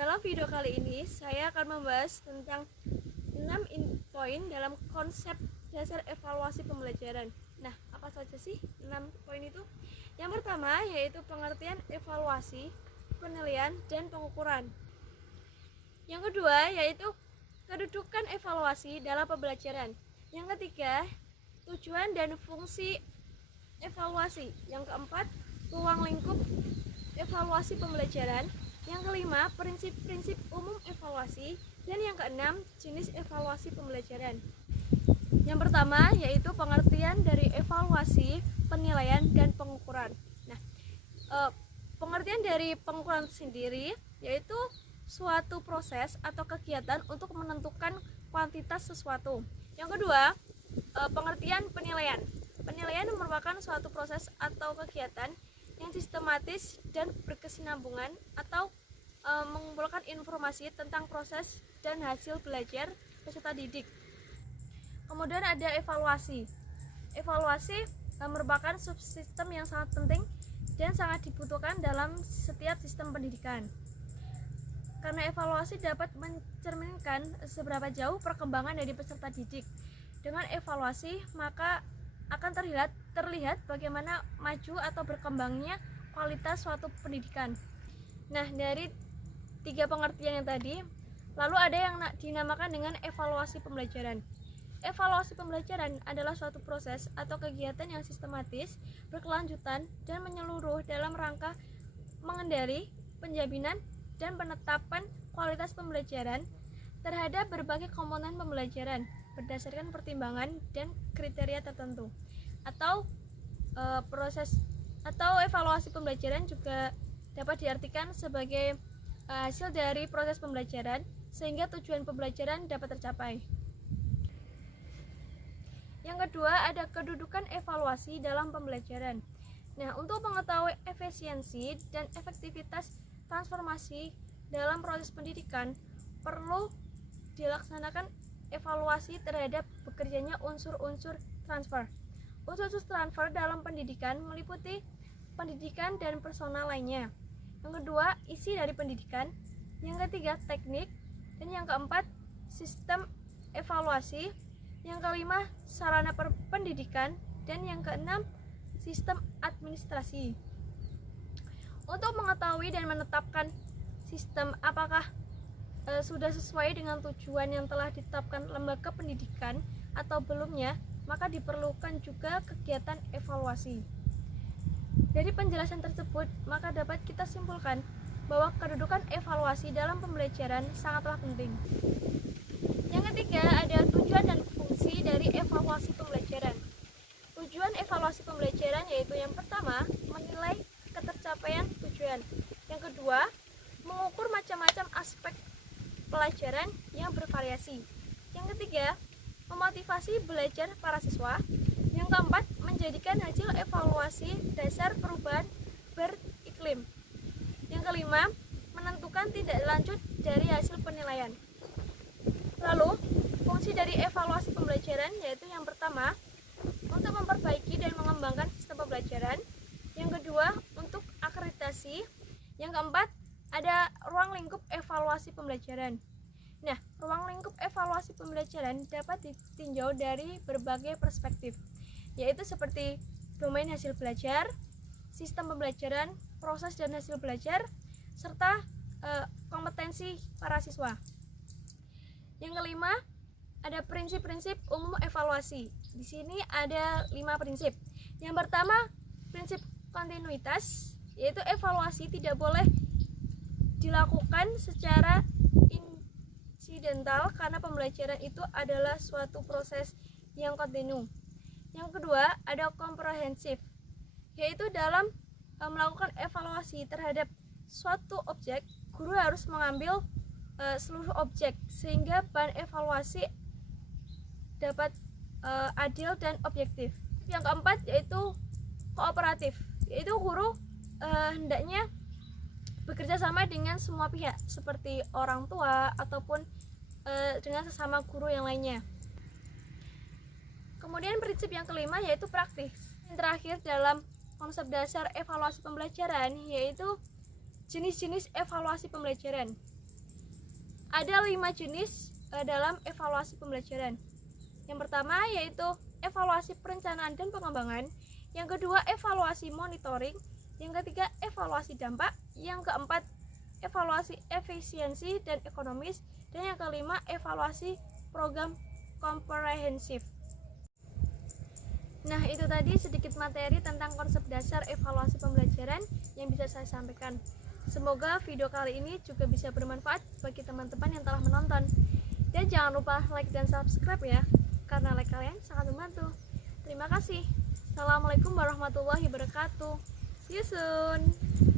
Dalam video kali ini saya akan membahas tentang 6 poin dalam konsep dasar evaluasi pembelajaran. Nah, apa saja sih 6 poin itu? Yang pertama yaitu pengertian evaluasi, penilaian, dan pengukuran. Yang kedua yaitu kedudukan evaluasi dalam pembelajaran. Yang ketiga, tujuan dan fungsi evaluasi. Yang keempat, ruang lingkup evaluasi pembelajaran. Yang kelima, prinsip-prinsip umum evaluasi. Dan yang keenam, jenis evaluasi pembelajaran. Yang pertama yaitu pengertian dari evaluasi, penilaian, dan pengukuran. Nah, pengertian dari pengukuran sendiri yaitu suatu proses atau kegiatan untuk menentukan kuantitas sesuatu. Yang kedua, pengertian penilaian. Penilaian merupakan suatu proses atau kegiatan yang sistematis dan berkesinambungan atau mengumpulkan informasi tentang proses dan hasil belajar peserta didik. Kemudian ada evaluasi. Evaluasi merupakan subsistem yang sangat penting dan sangat dibutuhkan dalam setiap sistem pendidikan. Karena evaluasi dapat mencerminkan seberapa jauh perkembangan dari peserta didik. Dengan evaluasi, maka akan terlihat bagaimana maju atau berkembangnya kualitas suatu pendidikan. Nah, dari 3 pengertian yang tadi, lalu ada yang dinamakan dengan evaluasi pembelajaran. Evaluasi pembelajaran adalah suatu proses atau kegiatan yang sistematis, berkelanjutan, dan menyeluruh dalam rangka mengendali, penjaminan, dan penetapan kualitas pembelajaran terhadap berbagai komponen pembelajaran berdasarkan pertimbangan dan kriteria tertentu. Atau proses atau evaluasi pembelajaran juga dapat diartikan sebagai hasil dari proses pembelajaran sehingga tujuan pembelajaran dapat tercapai. Yang kedua, ada kedudukan evaluasi dalam pembelajaran. Nah, untuk mengetahui efisiensi dan efektivitas transformasi dalam proses pendidikan, perlu dilaksanakan evaluasi terhadap bekerjanya unsur-unsur transfer. Unsur-unsur transfer dalam pendidikan meliputi pendidikan dan personal lainnya. Yang kedua, isi dari pendidikan. Yang ketiga, teknik. Dan yang keempat, sistem evaluasi. Yang kelima, sarana pendidikan. Dan yang keenam, sistem administrasi. Untuk mengetahui dan menetapkan sistem apakah sudah sesuai dengan tujuan yang telah ditetapkan lembaga pendidikan atau belumnya, maka diperlukan juga kegiatan evaluasi. Dari penjelasan tersebut, maka dapat kita simpulkan bahwa kedudukan evaluasi dalam pembelajaran sangatlah penting. Yang ketiga, ada tujuan dan fungsi dari evaluasi pembelajaran. Tujuan evaluasi pembelajaran yaitu yang pertama, menilai ketercapaian tujuan. Yang kedua, mengukur macam-macam aspek pelajaran yang bervariasi. Yang ketiga, memotivasi belajar para siswa. Yang keempat, menjadikan hasil evaluasi dasar perubahan beriklim. Yang kelima, menentukan tindak lanjut dari hasil penilaian. Lalu, fungsi dari evaluasi pembelajaran yaitu yang pertama, untuk memperbaiki dan mengembangkan sistem pembelajaran. Yang kedua, untuk akreditasi. Yang keempat, ada ruang lingkup evaluasi pembelajaran. Nah, ruang lingkup evaluasi pembelajaran dapat ditinjau dari berbagai perspektif, yaitu seperti domain hasil belajar, sistem pembelajaran, proses dan hasil belajar, serta kompetensi para siswa. Yang kelima, ada prinsip-prinsip umum evaluasi. Di sini ada 5 prinsip. Yang pertama, prinsip kontinuitas, yaitu evaluasi tidak boleh dilakukan secara insidental karena pembelajaran itu adalah suatu proses yang kontinu. Yang kedua, ada komprehensif, yaitu dalam melakukan evaluasi terhadap suatu objek, guru harus mengambil seluruh objek sehingga bahan evaluasi dapat adil dan objektif. Yang keempat yaitu kooperatif, yaitu guru hendaknya bekerja sama dengan semua pihak seperti orang tua ataupun dengan sesama guru yang lainnya. Kemudian prinsip yang kelima yaitu praktis. Yang terakhir dalam konsep dasar evaluasi pembelajaran yaitu jenis-jenis evaluasi pembelajaran. Ada 5 jenis dalam evaluasi pembelajaran. Yang pertama yaitu evaluasi perencanaan dan pengembangan, yang kedua evaluasi monitoring, yang ketiga evaluasi dampak, yang keempat evaluasi efisiensi dan ekonomis, dan yang kelima evaluasi program komprehensif. Nah, itu tadi sedikit materi tentang konsep dasar evaluasi pembelajaran yang bisa saya sampaikan. Semoga video kali ini juga bisa bermanfaat bagi teman-teman yang telah menonton. Dan jangan lupa like dan subscribe ya, karena like kalian sangat membantu. Terima kasih. Assalamualaikum warahmatullahi wabarakatuh. See you soon.